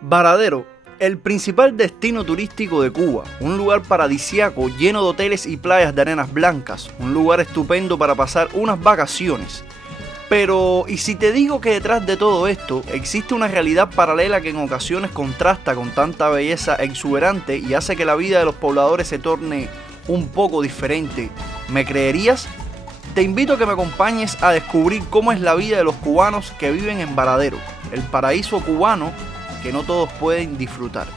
Varadero, el principal destino turístico de Cuba, un lugar paradisíaco lleno de hoteles y playas de arenas blancas, un lugar estupendo para pasar unas vacaciones. Pero, ¿y si te digo que detrás de todo esto existe una realidad paralela que en ocasiones contrasta con tanta belleza exuberante y hace que la vida de los pobladores se torne un poco diferente? ¿Me creerías? Te invito a que me acompañes a descubrir cómo es la vida de los cubanos que viven en Varadero, el paraíso cubano que no todos pueden disfrutar.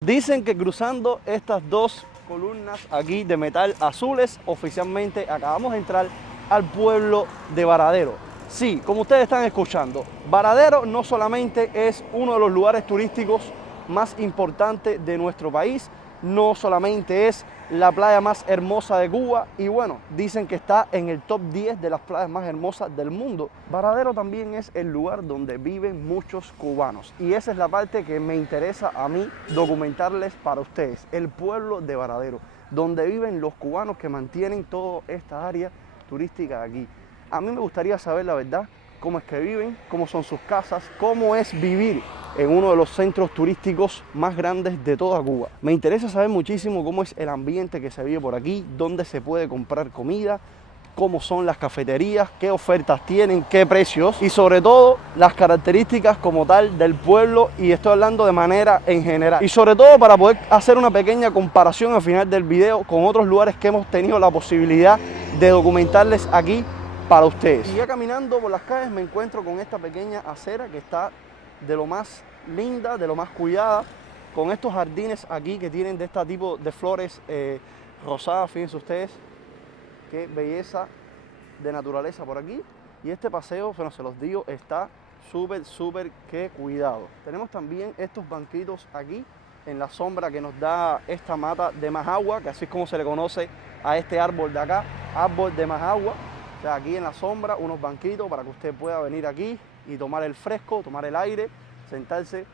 Dicen que cruzando estas dos columnas aquí de metal azules, oficialmente acabamos de entrar al pueblo de Varadero. Sí, como ustedes están escuchando, Varadero no solamente es uno de los lugares turísticos más importantes de nuestro país, no solamente es la playa más hermosa de Cuba y bueno, dicen que está en el top 10 de las playas más hermosas del mundo. Varadero también es el lugar donde viven muchos cubanos y esa es la parte que me interesa a mí documentarles para ustedes, el pueblo de Varadero, donde viven los cubanos que mantienen toda esta área turística de aquí. A mí me gustaría saber la verdad, cómo es que viven, cómo son sus casas, cómo es vivir en uno de los centros turísticos más grandes de toda Cuba. Me interesa saber muchísimo cómo es el ambiente que se vive por aquí, dónde se puede comprar comida, cómo son las cafeterías, qué ofertas tienen, qué precios y sobre todo las características como tal del pueblo, y estoy hablando de manera en general. Y sobre todo para poder hacer una pequeña comparación al final del video con otros lugares que hemos tenido la posibilidad de documentarles aquí para ustedes. Y ya caminando por las calles me encuentro con esta pequeña acera que está de lo más linda, de lo más cuidada, con estos jardines aquí que tienen de este tipo de flores rosadas, fíjense ustedes, qué belleza de naturaleza por aquí. Y este paseo, bueno, se los digo, está súper que cuidado. Tenemos también estos banquitos aquí en la sombra que nos da esta mata de majagua, que así es como se le conoce a este árbol de acá, árbol de majagua. O sea, aquí en la sombra, unos banquitos para que usted pueda venir aquí y tomar el fresco, tomar el aire, sentarse,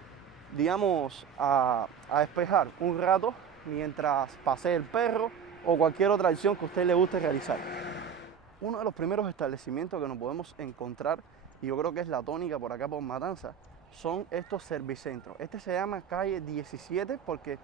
digamos, a despejar un rato mientras pasee el perro o cualquier otra acción que a usted le guste realizar. Uno de los primeros establecimientos que nos podemos encontrar, y yo creo que es la tónica por acá por Matanza, son estos servicentros. Este se llama calle 17 porque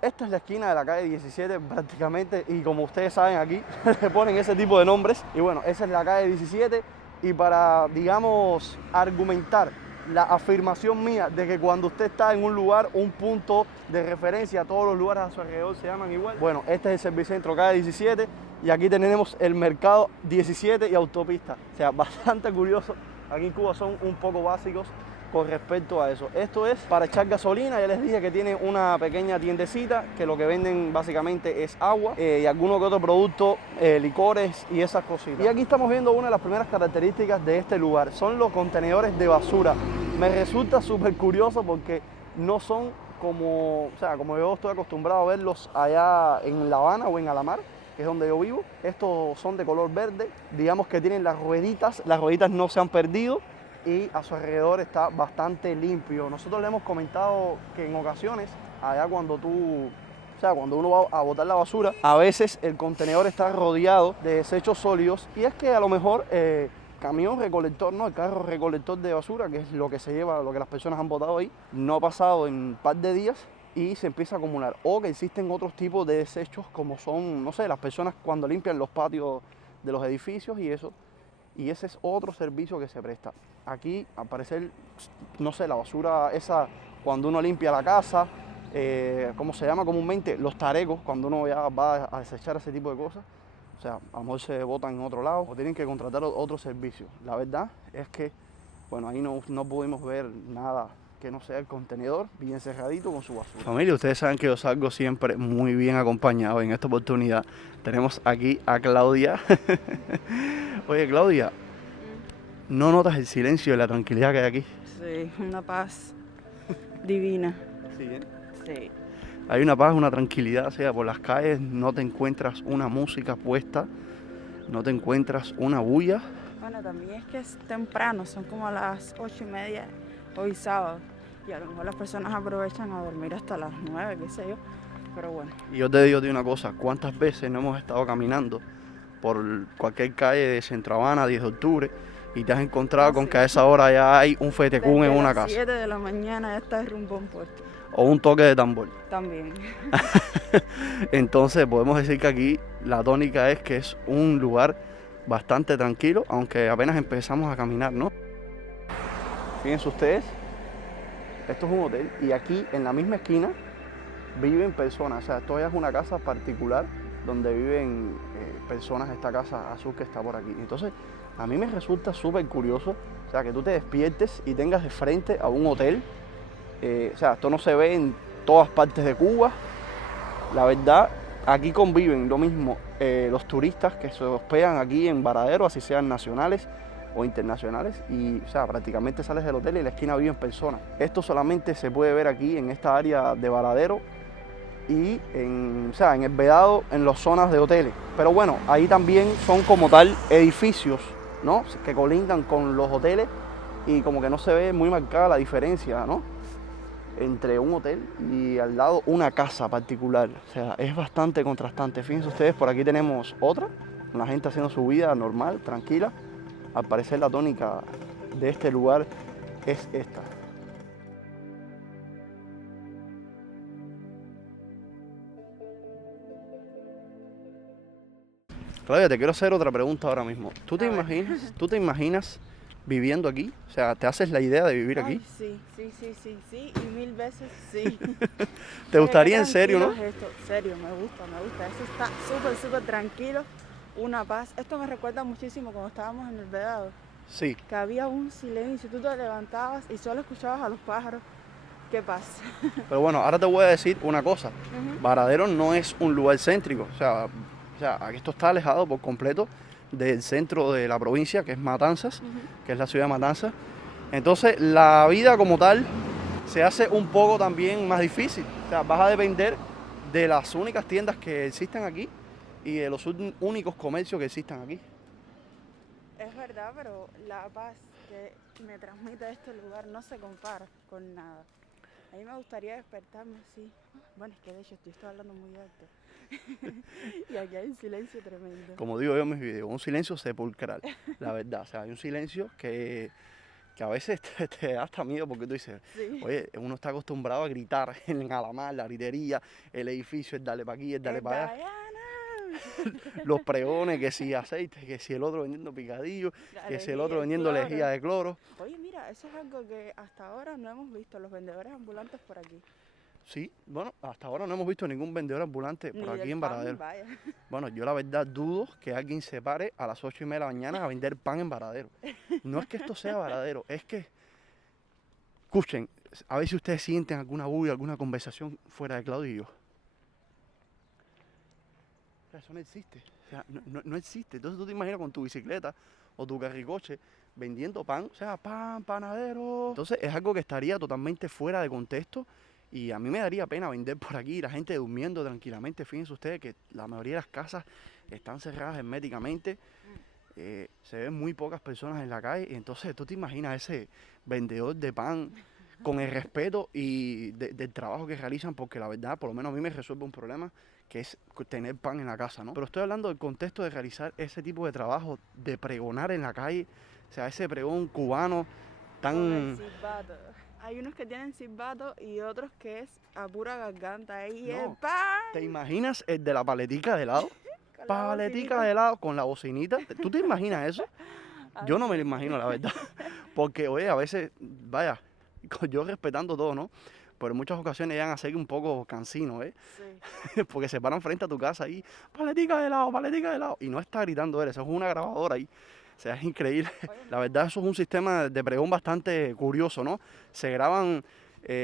esta es la esquina de la calle 17 prácticamente, y como ustedes saben aquí le ponen ese tipo de nombres. Y bueno, esa es la calle 17, y para, digamos, argumentar la afirmación mía de que cuando usted está en un lugar, un punto de referencia, todos los lugares a su alrededor se llaman igual. Bueno, este es el Servicentro calle 17 y aquí tenemos el mercado 17 y autopista. O sea, bastante curioso. Aquí en Cuba son un poco básicos con respecto a eso. Esto es para echar gasolina. Ya les dije que tiene una pequeña tiendecita que lo que venden básicamente es agua y alguno que otro producto, licores y esas cositas. Y aquí estamos viendo una de las primeras características de este lugar, son los contenedores de basura. Me resulta súper curioso porque no son como, o sea, como yo estoy acostumbrado a verlos allá en La Habana o en Alamar, que es donde yo vivo. Estos son de color verde, digamos que tienen las rueditas no se han perdido y a su alrededor está bastante limpio. Nosotros le hemos comentado que en ocasiones, allá cuando uno va a botar la basura, a veces el contenedor está rodeado de desechos sólidos y es que a lo mejor camión recolector, ¿no? El carro recolector de basura, que es lo que se lleva, lo que las personas han botado ahí, no ha pasado en un par de días y se empieza a acumular. O que existen otros tipos de desechos como son, no sé, las personas cuando limpian los patios de los edificios y eso. Y ese es otro servicio que se presta. Aquí, al parecer, no sé, la basura esa, cuando uno limpia la casa, ¿cómo se llama comúnmente? Los tarecos, cuando uno ya va a desechar ese tipo de cosas. O sea, a lo mejor se botan en otro lado o tienen que contratar otro servicio. La verdad es que, bueno, ahí no pudimos ver nada que no sea el contenedor bien cerradito con su basura. Familia, ustedes saben que yo salgo siempre muy bien acompañado. En esta oportunidad tenemos aquí a Claudia. Oye, Claudia, ¿no notas el silencio y la tranquilidad que hay aquí? Sí, una paz divina. Sí, ¿eh? Sí. Hay una paz, una tranquilidad, o sea, por las calles no te encuentras una música puesta, no te encuentras una bulla. Bueno, también es que es temprano, son como las 8:30 hoy sábado. Y a lo mejor las personas aprovechan a dormir hasta las 9, qué sé yo. Pero bueno. Y yo te digo una cosa, ¿cuántas veces no hemos estado caminando por cualquier calle de Centro Habana, 10 de octubre, y te has encontrado con sí. que a esa hora ya hay un fetecún en Desde una las casa 7 de la mañana ya está el rumbón puesto. o un toque de tambor. También. Entonces podemos decir que aquí la tónica es que es un lugar bastante tranquilo, aunque apenas empezamos a caminar, ¿no? Fíjense ustedes, esto es un hotel y aquí en la misma esquina viven personas, o sea, esto ya es una casa particular donde viven personas, esta casa azul que está por aquí. Entonces, a mí me resulta súper curioso, o sea, que tú te despiertes y tengas de frente a un hotel, o sea, esto no se ve en todas partes de Cuba. La verdad, aquí conviven lo mismo los turistas que se hospedan aquí en Varadero, así sean nacionales o internacionales, y o sea, prácticamente sales del hotel y en la esquina viven personas. Esto solamente se puede ver aquí en esta área de Varadero y en el Vedado, en las zonas de hoteles. Pero bueno, ahí también son como tal edificios, ¿no?, que colindan con los hoteles y como que no se ve muy marcada la diferencia, ¿no?, entre un hotel y al lado una casa particular. O sea, es bastante contrastante. Fíjense ustedes, por aquí tenemos otra, la gente haciendo su vida normal, tranquila. Al parecer la tónica de este lugar es esta. Claudia, te quiero hacer otra pregunta ahora mismo. ¿Tú te imaginas viviendo aquí? O sea, ¿te haces la idea de vivir aquí? Ay, sí, y 1000 veces sí. ¿Te gustaría Qué en serio, no? tranquilo es esto. Serio, me gusta. Esto está súper tranquilo, una paz. Esto me recuerda muchísimo cuando estábamos en el Vedado, Sí. que había un silencio, tú te levantabas y solo escuchabas a los pájaros. Qué paz. Pero bueno, ahora te voy a decir una cosa. Varadero no es un lugar céntrico. O sea, aquí esto está alejado por completo del centro de la provincia, que es Matanzas, que es la ciudad de Matanzas. Entonces, la vida como tal se hace un poco también más difícil. O sea, vas a depender de las únicas tiendas que existen aquí y de los únicos comercios que existan aquí. Es verdad, pero la paz que me transmite este lugar no se compara con nada. A mí me gustaría despertarme así. Bueno, es que de hecho estoy hablando muy alto. Y aquí hay un silencio tremendo. Como digo yo en mis videos, un silencio sepulcral, la verdad. O sea, hay un silencio que a veces te da hasta miedo porque tú dices, Sí. oye, uno está acostumbrado a gritar en Alamar, la gritería, el edificio, el dale para aquí, el dale para allá, los pregones, que si aceite, que si el otro vendiendo picadillo, que si el otro vendiendo lejía de cloro. Oye, mira, eso es algo que hasta ahora no hemos visto, los vendedores ambulantes por aquí. Sí, bueno, hasta ahora no hemos visto ningún vendedor ambulante por aquí en pan, Varadero. vaya. Bueno, yo la verdad dudo que alguien se pare a las 8:30 de la mañana a vender pan en Varadero. No es que esto sea Varadero, es que, escuchen, a ver si ustedes sienten alguna bulla, alguna conversación fuera de Claudio y yo. O sea, eso no existe, o sea, no existe. Entonces tú te imaginas con tu bicicleta o tu carricoche vendiendo pan, o sea, pan, panadero. Entonces es algo que estaría totalmente fuera de contexto. Y a mí me daría pena vender por aquí, la gente durmiendo tranquilamente. Fíjense ustedes que la mayoría de las casas están cerradas herméticamente. Se ven muy pocas personas en la calle. Y entonces tú te imaginas ese vendedor de pan con el respeto y del trabajo que realizan, porque la verdad, por lo menos a mí me resuelve un problema, que es tener pan en la casa, ¿no? Pero estoy hablando del contexto de realizar ese tipo de trabajo, de pregonar en la calle, o sea, ese pregón cubano tan... Con el silbato. Hay unos que tienen silbato y otros que es a pura garganta. Ahí No. el pan. ¿Te imaginas el de la paletica de helado? Con la Paletica bocinita. de helado con la bocinita. ¿Tú te imaginas eso? Ay, Yo no me lo sí. imagino, la verdad. Porque, oye, a veces, vaya, yo respetando todo, ¿no? Pero en muchas ocasiones llegan a ser un poco cansinos, ¿eh? Sí. Porque se paran frente a tu casa ahí, paletica de helado, paletica de helado. Y no está gritando él, eso es una grabadora ahí. O sea, es increíble. La verdad, eso es un sistema de pregón bastante curioso, ¿no? Se graban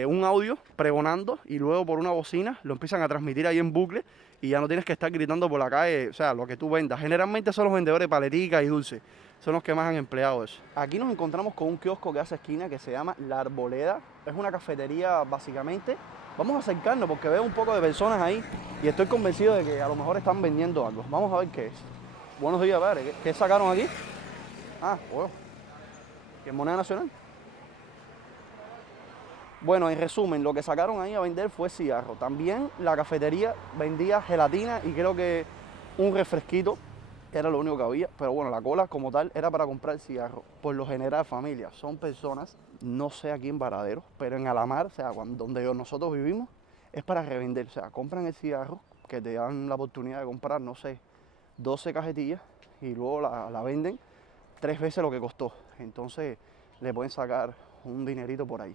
un audio pregonando y luego por una bocina lo empiezan a transmitir ahí en bucle y ya no tienes que estar gritando por la calle, o sea, lo que tú vendas. Generalmente son los vendedores de paletica y dulce, son los que más han empleado eso. Aquí nos encontramos con un kiosco que hace esquina que se llama La Arboleda. Es una cafetería básicamente. Vamos a acercarnos porque veo un poco de personas ahí y estoy convencido de que a lo mejor están vendiendo algo. Vamos a ver qué es. Buenos días, padre. ¿Qué sacaron aquí? Ah, bueno. ¿Qué es moneda nacional? Bueno, en resumen, lo que sacaron ahí a vender fue cigarro. También la cafetería vendía gelatina y creo que un refresquito. era lo único que había, pero bueno, la cola como tal era para comprar cigarros. Por lo general, familia, son personas, no sé aquí en Varadero, pero en Alamar, o sea, donde nosotros vivimos, es para revender. O sea, compran el cigarro, que te dan la oportunidad de comprar, no sé, 12 cajetillas y luego la venden 3 veces lo que costó. Entonces le pueden sacar un dinerito por ahí.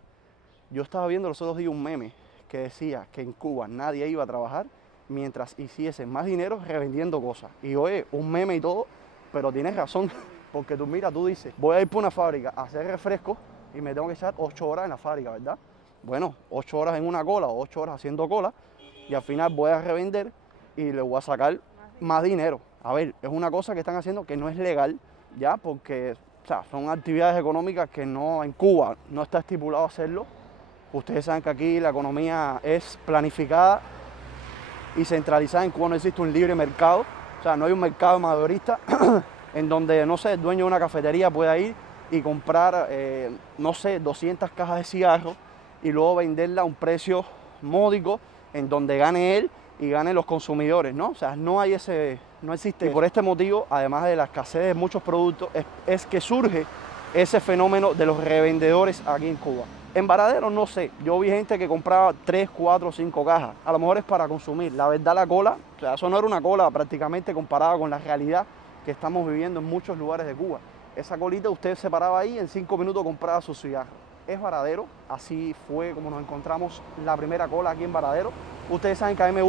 Yo estaba viendo los otros días un meme que decía que en Cuba nadie iba a trabajar mientras hiciesen más dinero revendiendo cosas. Y oye, un meme y todo, pero tienes razón, porque tú mira, tú dices, voy a ir por una fábrica a hacer refrescos y me tengo que echar 8 horas en la fábrica, ¿verdad? Bueno, 8 horas en una cola o 8 horas haciendo cola y al final voy a revender y le voy a sacar más dinero. A ver, es una cosa que están haciendo que no es legal, ¿ya? Porque o sea, son actividades económicas que no, en Cuba no está estipulado hacerlo. Ustedes saben que aquí la economía es planificada y centralizada. En Cuba no existe un libre mercado, o sea, no hay un mercado mayorista en donde, no sé, el dueño de una cafetería pueda ir y comprar, no sé, 200 cajas de cigarros y luego venderla a un precio módico en donde gane él y ganen los consumidores, ¿no? O sea, no existe. Y por este motivo, además de la escasez de muchos productos, es que surge ese fenómeno de los revendedores aquí en Cuba. En Varadero no sé, yo vi gente que compraba 3, 4, 5 cajas, a lo mejor es para consumir. La verdad la cola, o sea, eso no era una cola prácticamente comparada con la realidad que estamos viviendo en muchos lugares de Cuba. Esa colita usted se paraba ahí, en 5 minutos compraba su cigarro. Es Varadero, así fue como nos encontramos la primera cola aquí en Varadero. Ustedes saben que a mí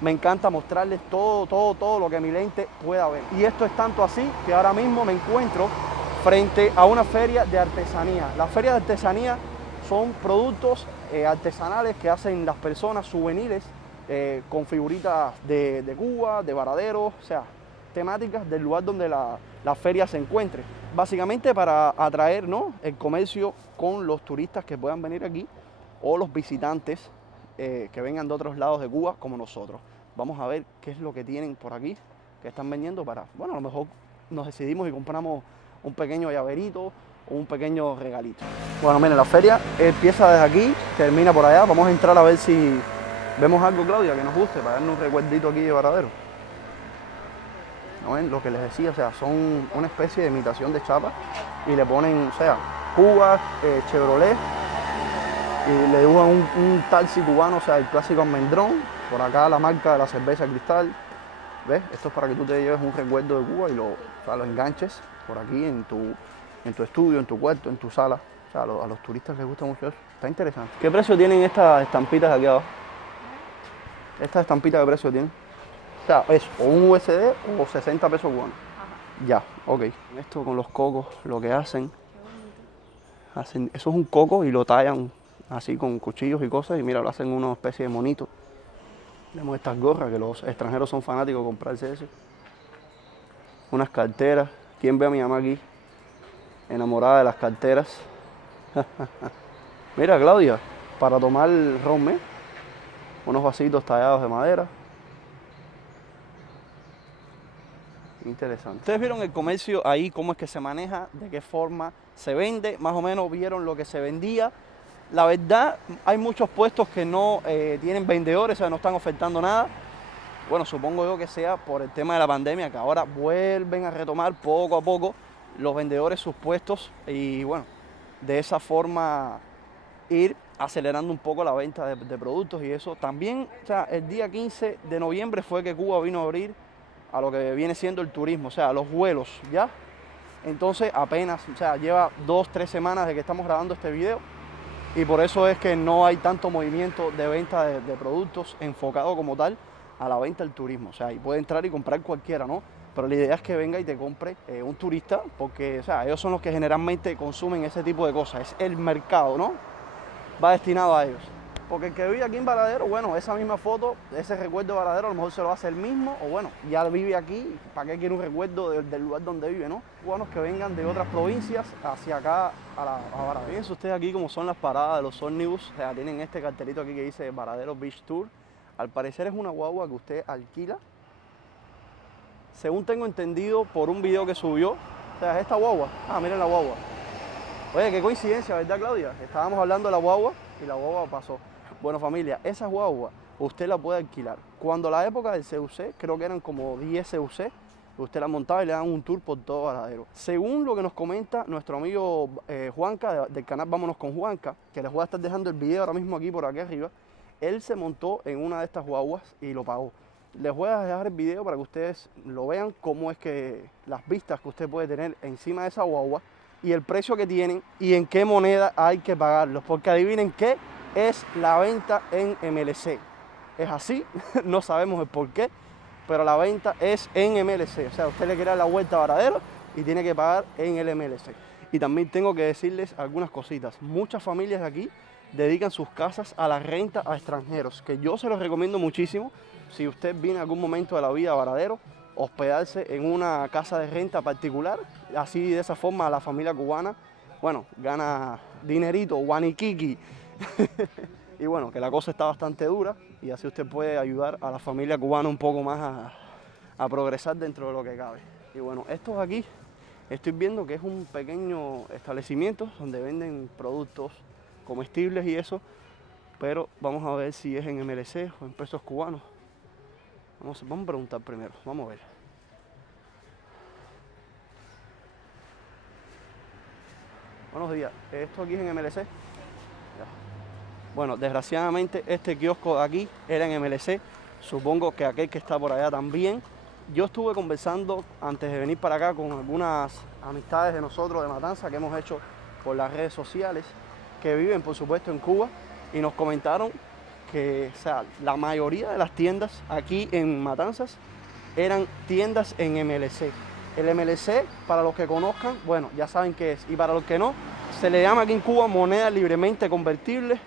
me encanta mostrarles todo lo que mi lente pueda ver. Y esto es tanto así que ahora mismo me encuentro frente a una feria de artesanía. La feria de artesanía son productos artesanales que hacen las personas, souvenirs, con figuritas de Cuba, de Varadero, o sea, temáticas del lugar donde la feria se encuentre. Básicamente para atraer, ¿no?, el comercio con los turistas que puedan venir aquí o los visitantes que vengan de otros lados de Cuba como nosotros. Vamos a ver qué es lo que tienen por aquí, que están vendiendo para, bueno, a lo mejor nos decidimos y compramos un pequeño llaverito o un pequeño regalito. Bueno, miren, la feria empieza desde aquí, termina por allá. Vamos a entrar a ver si vemos algo, Claudia, que nos guste, para darnos un recuerdito aquí de Varadero. ¿No ven? Lo que les decía, o sea, son una especie de imitación de chapa y le ponen, o sea, Cuba, Chevrolet, y le dibujan un taxi cubano, o sea, el clásico almendrón. Por acá la marca de la cerveza Cristal. ¿Ves? Esto es para que tú te lleves un recuerdo de Cuba y lo enganches por aquí en tu estudio, en tu cuarto, en tu sala. O sea, a los turistas les gusta mucho eso. Está interesante. ¿Qué precio tienen estas estampitas de aquí abajo? ¿Estas estampitas qué precio tienen? O sea, es o un USD o 60 pesos cubanos. Ya, ok. Esto con los cocos, lo que hacen, eso es un coco y lo tallan así con cuchillos y cosas y mira, lo hacen una especie de monito. Tenemos estas gorras que los extranjeros son fanáticos de comprarse eso. Unas carteras. ¿Quién ve a mi mamá aquí? Enamorada de las carteras. Mira, Claudia, para tomar ron, ¿eh? Unos vasitos tallados de madera. Interesante. Ustedes vieron el comercio ahí, cómo es que se maneja, de qué forma se vende, más o menos vieron lo que se vendía. La verdad, hay muchos puestos que no tienen vendedores, o sea, no están ofertando nada. Bueno, supongo yo que sea por el tema de la pandemia, que ahora vuelven a retomar poco a poco los vendedores sus puestos y bueno, de esa forma ir acelerando un poco la venta de productos y eso. También, o sea, el día 15 de noviembre fue que Cuba vino a abrir a lo que viene siendo el turismo, o sea, los vuelos, ¿ya? Entonces apenas, o sea, lleva 2, 3 semanas de que estamos grabando este video y por eso es que no hay tanto movimiento de venta de productos enfocado como tal a la venta del turismo. O sea, y puede entrar y comprar cualquiera, ¿no? Pero la idea es que venga y te compre un turista porque, o sea, ellos son los que generalmente consumen ese tipo de cosas. Es el mercado, ¿no? Va destinado a ellos. Porque el que vive aquí en Varadero, bueno, esa misma foto, ese recuerdo de Varadero, a lo mejor se lo hace él mismo, o bueno, ya vive aquí, ¿para qué quiere un recuerdo del lugar donde vive, no? Cubanos que vengan de otras provincias hacia acá a Varadero. Fíjense ustedes aquí cómo son las paradas de los ómnibus, o sea, tienen este cartelito aquí que dice Varadero Beach Tour. Al parecer es una guagua que usted alquila, según tengo entendido por un video que subió, o sea, es esta guagua. Ah, miren la guagua. Oye, qué coincidencia, ¿verdad, Claudia? Estábamos hablando de la guagua y la guagua pasó. Bueno, familia, esa guagua usted la puede alquilar. Cuando la época del CUC, creo que eran como 10 CUC, Usted la montaba y le dan un tour por todo Varadero. Según lo que nos comenta nuestro amigo Juanca, del canal Vámonos con Juanca, que les voy a estar dejando el video ahora mismo aquí por aquí arriba, él se montó en una de estas guaguas y lo pagó. Les voy a dejar el video para que ustedes lo vean, cómo es que las vistas que usted puede tener encima de esa guagua y el precio que tienen y en qué moneda hay que pagarlos. Porque adivinen qué es la venta en MLC. Es así, no sabemos el por qué, pero la venta es en MLC. O sea, usted le quiere dar la vuelta a Varadero y tiene que pagar en el MLC. Y también tengo que decirles algunas cositas. Muchas familias de aquí dedican sus casas a la renta a extranjeros, que yo se los recomiendo muchísimo. Si usted viene en algún momento de la vida a Varadero, hospedarse en una casa de renta particular, así de esa forma la familia cubana, bueno, gana dinerito, guaniquiqui. Y bueno, que la cosa está bastante dura y así usted puede ayudar a la familia cubana un poco más a progresar dentro de lo que cabe. Y bueno, estos aquí, estoy viendo que es un pequeño establecimiento donde venden productos comestibles y eso, pero vamos a ver si es en MLC o en pesos cubanos. Vamos a preguntar primero, vamos a ver. Buenos días, ¿esto aquí es en MLC? Ya. Bueno, desgraciadamente este kiosco de aquí era en MLC, supongo que aquel que está por allá también. Yo estuve conversando antes de venir para acá con algunas amistades de nosotros de Matanza que hemos hecho por las redes sociales, que viven por supuesto en Cuba, y nos comentaron que, o sea, la mayoría de las tiendas aquí en Matanzas eran tiendas en MLC. El MLC, para los que conozcan, bueno, ya saben qué es, y para los que no, se le llama aquí en Cuba moneda libremente convertible,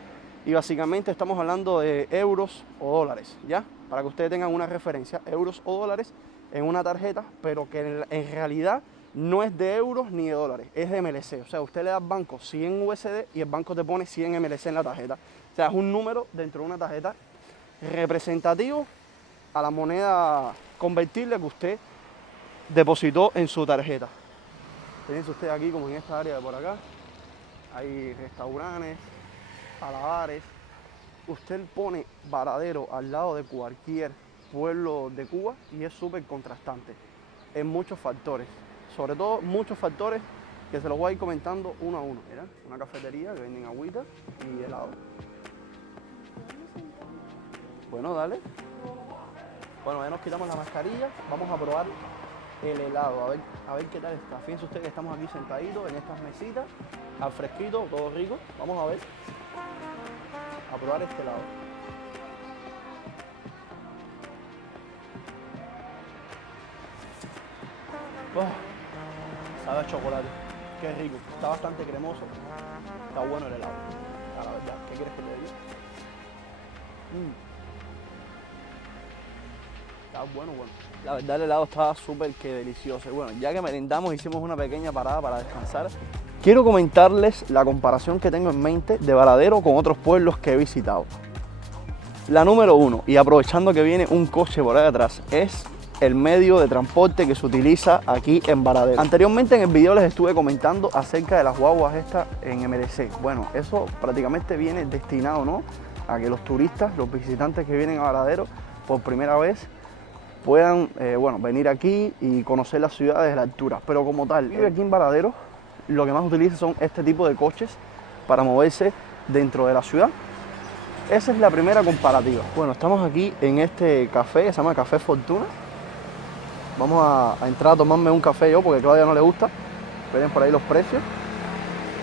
y básicamente estamos hablando de euros o dólares, ¿ya? Para que ustedes tengan una referencia, euros o dólares en una tarjeta, pero que en realidad no es de euros ni de dólares, es de MLC. O sea, usted le da al banco 100 USD y el banco te pone 100 MLC en la tarjeta. O sea, es un número dentro de una tarjeta representativo a la moneda convertible que usted depositó en su tarjeta. Fíjense usted aquí, como en esta área de por acá, hay restaurantes, alabares. Usted pone Varadero al lado de cualquier pueblo de Cuba y es súper contrastante en muchos factores. Sobre todo muchos factores que se los voy a ir comentando uno a uno. Mira, una cafetería que venden agüita y helado. Bueno, dale. Bueno, ya nos quitamos la mascarilla. Vamos a probar el helado, a ver qué tal está. Fíjense ustedes que estamos aquí sentaditos en estas mesitas, al fresquito, todo rico. Vamos a ver, a probar este helado. Oh, sabe a chocolate, qué rico, está bastante cremoso, está bueno el helado, a la verdad. ¿Qué quieres que te diga? Está bueno. La verdad el helado estaba súper que delicioso. Y bueno, ya que merendamos, hicimos una pequeña parada para descansar. Quiero comentarles la comparación que tengo en mente de Varadero con otros pueblos que he visitado. La número uno, y aprovechando que viene un coche por ahí atrás, es el medio de transporte que se utiliza aquí en Varadero. Anteriormente en el video les estuve comentando acerca de las guaguas estas en MLC. Bueno, eso prácticamente viene destinado, ¿no?, a que los turistas, los visitantes que vienen a Varadero por primera vez puedan venir aquí y conocer la ciudad desde la altura. Pero como tal, aquí en Varadero lo que más utiliza son este tipo de coches para moverse dentro de la ciudad. Esa es la primera comparativa. Bueno, estamos aquí en este café que se llama Café Fortuna. Vamos a entrar a tomarme un café yo porque a Claudia no le gusta. Ven por ahí los precios.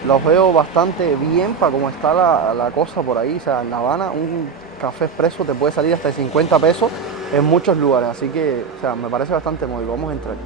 Los veo bastante bien para cómo está la cosa por ahí. O sea, en La Habana un café expreso te puede salir hasta de 50 pesos en muchos lugares. Así que, o sea, me parece bastante módico. Vamos a entrar.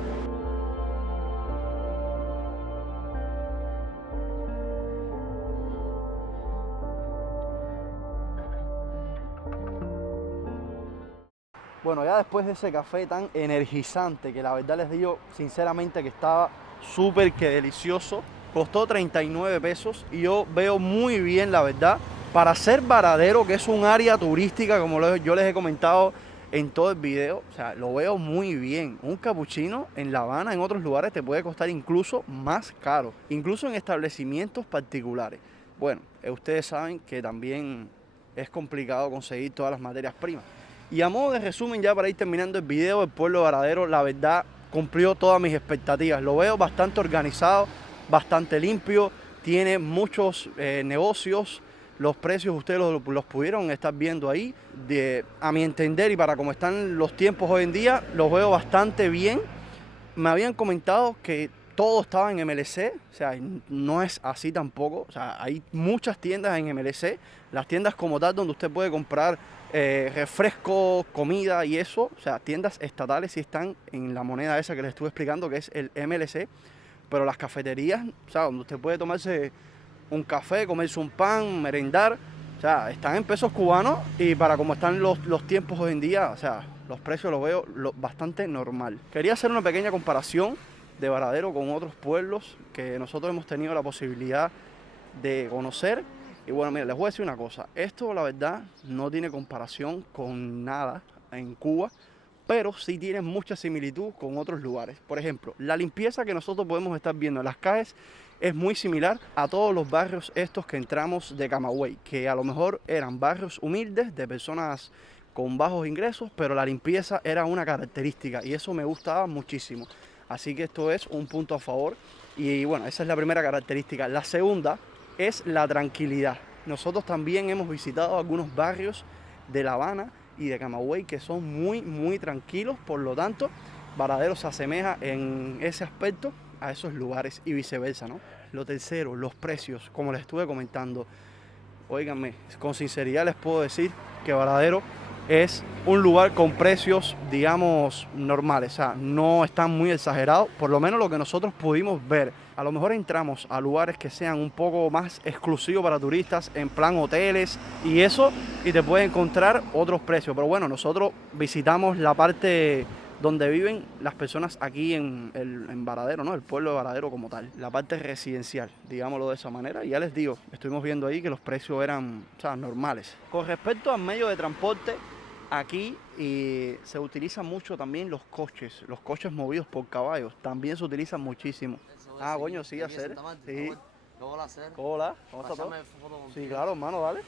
Bueno, ya después de ese café tan energizante, que la verdad les digo sinceramente que estaba súper que delicioso, costó 39 pesos y yo veo muy bien, la verdad, para ser Varadero, que es un área turística, como yo les he comentado en todo el video, o sea, lo veo muy bien. Un capuchino en La Habana, en otros lugares, te puede costar incluso más caro, incluso en establecimientos particulares. Bueno, ustedes saben que también es complicado conseguir todas las materias primas. Y a modo de resumen, ya para ir terminando el video, el pueblo de Varadero, la verdad, cumplió todas mis expectativas. Lo veo bastante organizado, bastante limpio, tiene muchos negocios. Los precios ustedes los pudieron estar viendo ahí. A mi entender y para cómo están los tiempos hoy en día, los veo bastante bien. Me habían comentado que todo estaba en MLC, o sea, no es así tampoco. O sea, hay muchas tiendas en MLC, las tiendas como tal donde usted puede comprar refrescos, comida y eso. O sea, tiendas estatales sí están en la moneda esa que les estuve explicando, que es el MLC. Pero las cafeterías, o sea, donde usted puede tomarse un café, comerse un pan, merendar, o sea, están en pesos cubanos y para como están los tiempos hoy en día, o sea, los precios los veo bastante normal. Quería hacer una pequeña comparación de Varadero con otros pueblos que nosotros hemos tenido la posibilidad de conocer. Y bueno, mira, les voy a decir una cosa, esto la verdad no tiene comparación con nada en Cuba, pero sí tiene mucha similitud con otros lugares. Por ejemplo, la limpieza que nosotros podemos estar viendo en las calles es muy similar a todos los barrios estos que entramos de Camagüey, que a lo mejor eran barrios humildes de personas con bajos ingresos, pero la limpieza era una característica y eso me gustaba muchísimo. Así que esto es un punto a favor y bueno, esa es la primera característica. La segunda es la tranquilidad. Nosotros también hemos visitado algunos barrios de La Habana y de Camagüey que son muy tranquilos, por lo tanto, Varadero se asemeja en ese aspecto a esos lugares y viceversa, ¿no? Lo tercero, los precios, como les estuve comentando. Óiganme, con sinceridad les puedo decir que Varadero es un lugar con precios, digamos, normales, o sea, no están muy exagerados, por lo menos lo que nosotros pudimos ver. A lo mejor entramos a lugares que sean un poco más exclusivos para turistas, en plan hoteles y eso, y te puedes encontrar otros precios. Pero bueno, nosotros visitamos la parte donde viven las personas aquí en Varadero, ¿no? El pueblo de Varadero como tal, la parte residencial, digámoslo de esa manera. Y ya les digo, estuvimos viendo ahí que los precios eran, o sea, normales. Con respecto al medio de transporte, aquí se utilizan mucho también los coches movidos por caballos, también se utilizan muchísimo. Ah, coño, sí, hacer. Sí. Hola, ¿cómo está todo? Sí, claro, hermano, dale.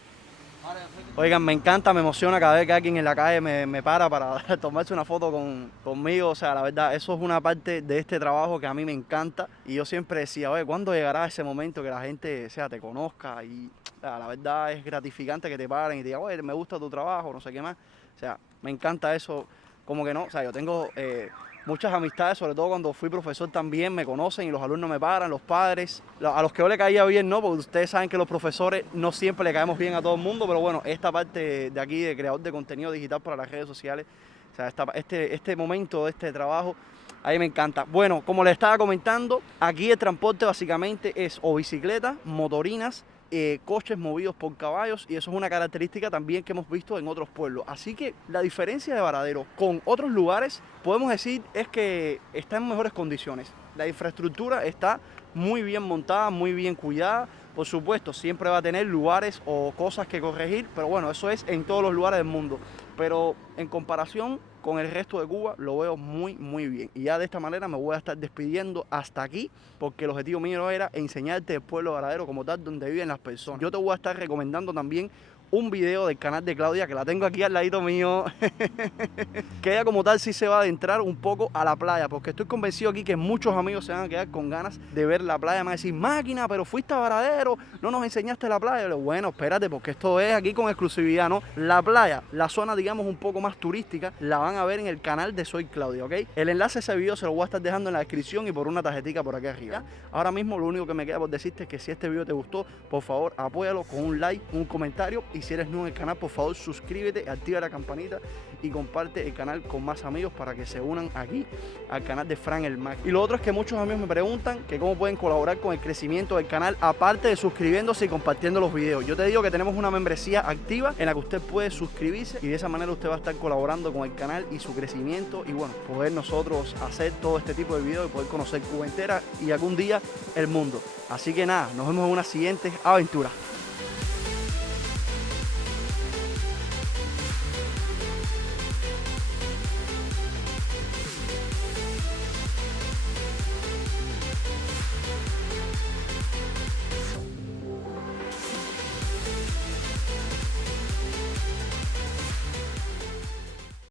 Oigan, me encanta, me emociona cada vez que alguien en la calle me para tomarse una foto conmigo. O sea, la verdad, eso es una parte de este trabajo que a mí me encanta. Y yo siempre decía, oye, ¿cuándo llegará ese momento que la gente, o sea, te conozca? Y o sea, la verdad es gratificante que te paren y te digan, oye, me gusta tu trabajo, no sé qué más. O sea, me encanta eso, como que no. O sea, yo tengo muchas amistades, sobre todo cuando fui profesor también, me conocen y los alumnos me paran, los padres, a los que yo le caía bien, ¿no? Porque ustedes saben que los profesores no siempre le caemos bien a todo el mundo, pero bueno, esta parte de aquí de creador de contenido digital para las redes sociales, o sea, este momento de este trabajo, a mí me encanta. Bueno, como les estaba comentando, aquí el transporte básicamente es o bicicletas, motorinas, coches movidos por caballos y eso es una característica también que hemos visto en otros pueblos. Así que la diferencia de Varadero con otros lugares, podemos decir, es que está en mejores condiciones. La infraestructura está muy bien montada, muy bien cuidada. Por supuesto, siempre va a tener lugares o cosas que corregir, pero bueno, eso es en todos los lugares del mundo. Pero en comparación con el resto de Cuba, lo veo muy bien. Y ya de esta manera me voy a estar despidiendo hasta aquí, porque el objetivo mío era enseñarte el pueblo de Varadero como tal, donde viven las personas. Yo te voy a estar recomendando también un video del canal de Claudia, que la tengo aquí al ladito mío, que ella como tal sí se va a adentrar un poco a la playa, porque estoy convencido aquí que muchos amigos se van a quedar con ganas de ver la playa. Me van a decir, máquina, pero fuiste a Varadero, no nos enseñaste la playa. Yo le digo, bueno, espérate, porque esto es aquí con exclusividad, ¿no? La playa, la zona digamos un poco más turística, la van a ver en el canal de Soy Claudia, ¿ok? El enlace a ese video se lo voy a estar dejando en la descripción y por una tarjetita por aquí arriba. Ahora mismo lo único que me queda por decirte es que si este video te gustó, por favor apóyalo con un like, un comentario, y si eres nuevo en el canal, por favor suscríbete, activa la campanita y comparte el canal con más amigos para que se unan aquí al canal de Fran el Mac. Y lo otro es que muchos amigos me preguntan que cómo pueden colaborar con el crecimiento del canal, aparte de suscribiéndose y compartiendo los videos. Yo te digo que tenemos una membresía activa en la que usted puede suscribirse y de esa manera usted va a estar colaborando con el canal y su crecimiento y bueno, poder nosotros hacer todo este tipo de videos y poder conocer Cuba entera y algún día el mundo. Así que nada, nos vemos en una siguiente aventura.